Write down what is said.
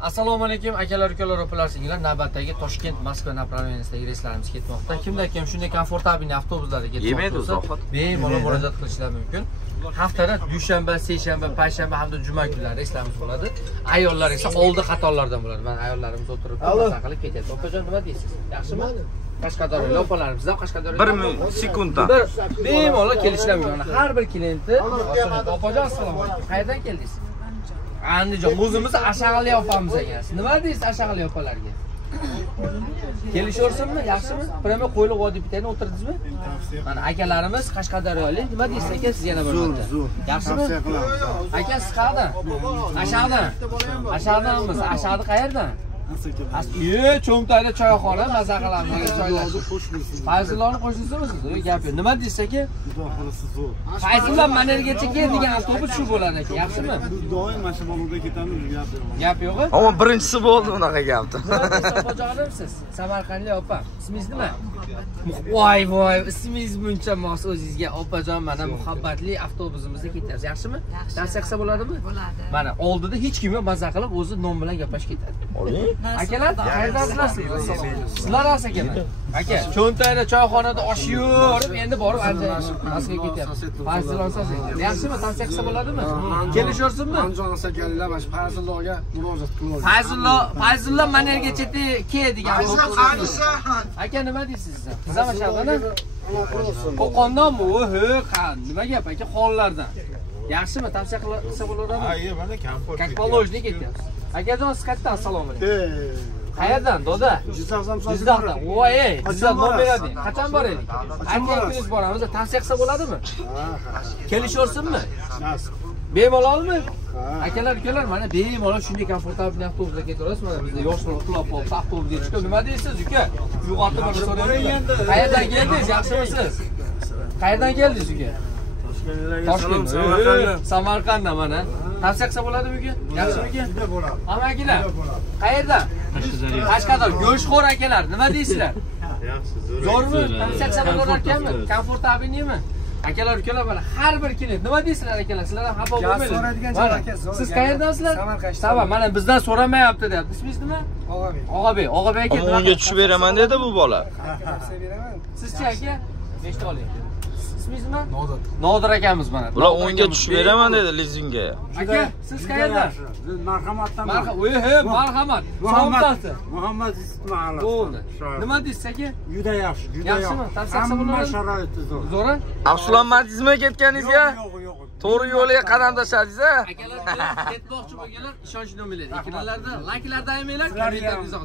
Assalomu alaykum akalar, ukalar, opalar, singillar. Navbatdagi Toshkent, Moskva направлениyasidagi reyslarimiz ketmoqda. Kimda kim shunday komfortabilniy avtobuslarda ketmoqda, bemalol murojaat qilishlari mumkin. Haftada dushanba, seshanba, payshanba hamda juma kunlari reyslarimiz bo'ladi. Ayollar esa oldi qatorlardan bo'ladi. Mana ayollarimiz o'tirib maza qilib ketyapti. Opajon, nima deysiz? Yaxshimi? Qashqadaryo opalarimiz ham Qashqadaryo 1 sekundda bemalol kelishlari mumkin. Har bir klienti opajon, assalomu alaykum. Qayerdan keldingiz? Andijon, o'zimiz Ashag'ali opamiz ekan. Nima deysiz Ashag'ali opalarga? Kelishaversinmi? Yaxshimi? Prema qo'yliq vodiy bitayni o'tirdingizmi? Mana akalarimiz Qashqadaryolik. Nima deysiz aka siz yana bir marta? Yaxshimi? Aka siz qayerdan? Ashag'dan. Ashag'danmiz. Ashag'da qayerdan? Cho'mtayda choyxona, maza qilamiz, choylashib. Fayzullohning qo'shnisimisiz? Gap yo'q. Nima deysiz aka? Fayzulloh Manergacha keladigan avtobus shu bo'ladi aka. Yaxshimi? Doim mana shu baloda ketamiz, gap yo'q. Ammo birinchisi bo'ldi unaqa gapdi. Opajonim siz? Samarqandlik opa. Ismingiz nima? Voy, ismingiz buncha mos o'zingizga. Opajon, mana muhabbatli avtobusimizda ketyapsiz. Yaxshimi? Tavsiya qilsa bo'ladimi? Bo'ladi. Mana oldida hech kim yo'q, maza qilib o'zi nom bilan gaplashib ketadi. Akalar, qayerdasizlar sizlar? Sizlar akalar. Aka, Cho'ntayda choyxonada osh yurib, endi borib Moskvaga ketyapsiz. Fayzulloh aka. Yaxshimi? Tavsiya qilsa bo'ladimi? Kelishaversinmi? Anjon akalar mana shu Fayzullohga murojaat qilib. Fayzulloh Manergacha keladigan avtobus. Aka, nima deysiz siz? Siz ham Ashag'dan? Qo'qondanmi? Nima gap aka, xonlardan. Yaxshimi? Tavsiya qilsa bo'ladimi? Ha, mana komfort. Как положено ketyapsiz. Akajon, siz qayerdan? Assalomu alaykum. Qayerdan, doda? Jizzaxdan. Voy, Jizzax nom berading. Qachon bor edik? Aytganimiz boramiz. Tavsiya qilsa bo'ladimi? Kelishaversinmi? Bemalolmi? Akalar, ukalar, mana bemalol shunday komfortabilniy avtobusda ketaverasiz. Mana bizda yoshlar uxlab qolsa avtobusga chiqib, nima deysiz, uka? Uyg'otib bir so'rayman. Qayerdan keldingiz? Yaxshimisiz? Qayerdan keldingiz, uka? Toshkent, Samarqanddan mana. Tavsiya qilsa bo'ladimi uka? Yaxshimi uka? Juda bo'ladi. Amakilar. Qayerdan? Qashqadaryo. Go'shtxo'r akalar, nima deysizlar? Yaxshi, zo'rmi? Tavsiya qilsa bo'larkanmi? Komfortabilniymi? Akalar, ukalar, mana har bir klient nima deysizlar akalar? Sizlar ham xafa bo'lmanglar. Siz qayerdasizlar? Samarqand. Mana bizdan so'ramayapti deyapti. Ismingiz nima? Og'abek. Og'abek aka. Ammo unga tushib beraman dedi bu bola. Sizchi aka? Nechta oling? Ismingiz nima? Nodir akamiz mana. Ular o'nga tushib beraman dedi lizingga. Aka, siz qayerdan? Marhamatdan. Marhamat. Savdasi. Muhammad Ismoilov. Bo'ldi. Nima deysiz aka? Juda yaxshi, juda yaxshi. Yaxshimi? Tavsiya qilsa bo'ladimi? Hamma sharoiti zo'r. Zo'ra? Afsulanmadingizmi ketganingizga? Yo'q. To'g'ri yo'lga qadam tashladingiz-a? Akalar, ketmoqchi bo'lganlar ishonch nomerlari ekranlarda, layklardan yemanglar, kommentariyada yozing.